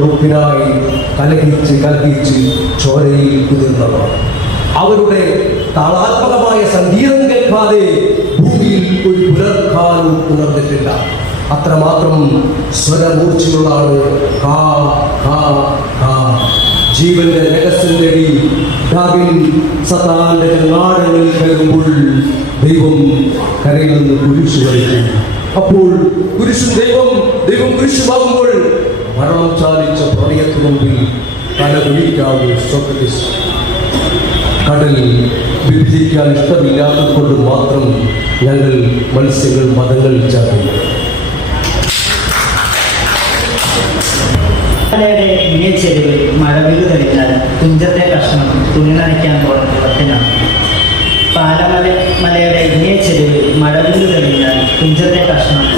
വെറുപ്പിനായി കലഹിച്ച് ചോരയിൽ കുതിർന്നവർ. അവരുടെ താളാത്മകമായ സംഗീതം കേൾക്കാതെ ഭൂമിയിൽ ഒരു പുലർക്കാലം ഉണർന്നിട്ടില്ല. അത്രമാത്രം സ്വരമൂർച്ചകളാണ് ജീവന്റെ രഹസ്യം തേടി ഡാവിൻ സത്താന്റെ നാടങ്ങളിൽ കയറുമ്പോൾ ദൈവം കരയിൽ നിന്ന് കുരിശു വരയ്ക്കും. അപ്പോൾ ദൈവം കുരിശുമാകുമ്പോൾ മരണം ചാലിച്ച പ്രളയത്തിനു മുമ്പിൽ തല ഒഴിക്കാതെ സോക്രട്ടീസ് കടൽ വിഭജിക്കാൻ ഇഷ്ടമില്ലാത്തത് കൊണ്ട് മാത്രം ഞങ്ങൾ മത്സ്യങ്ങൾ മതങ്ങളിൽ ചാടുന്നു. മഴവില് തെളിഞ്ഞാൽ തുഞ്ചത്തെ കഷ്ണം തുണി നനയ്ക്കാൻ കുളത്തിനാണ്. പാലമലയുടെ ഇങ്ങേ ചെരുവിൽ മഴവില് തെളിഞ്ഞാൽ തുഞ്ചത്തെ കഷ്ണം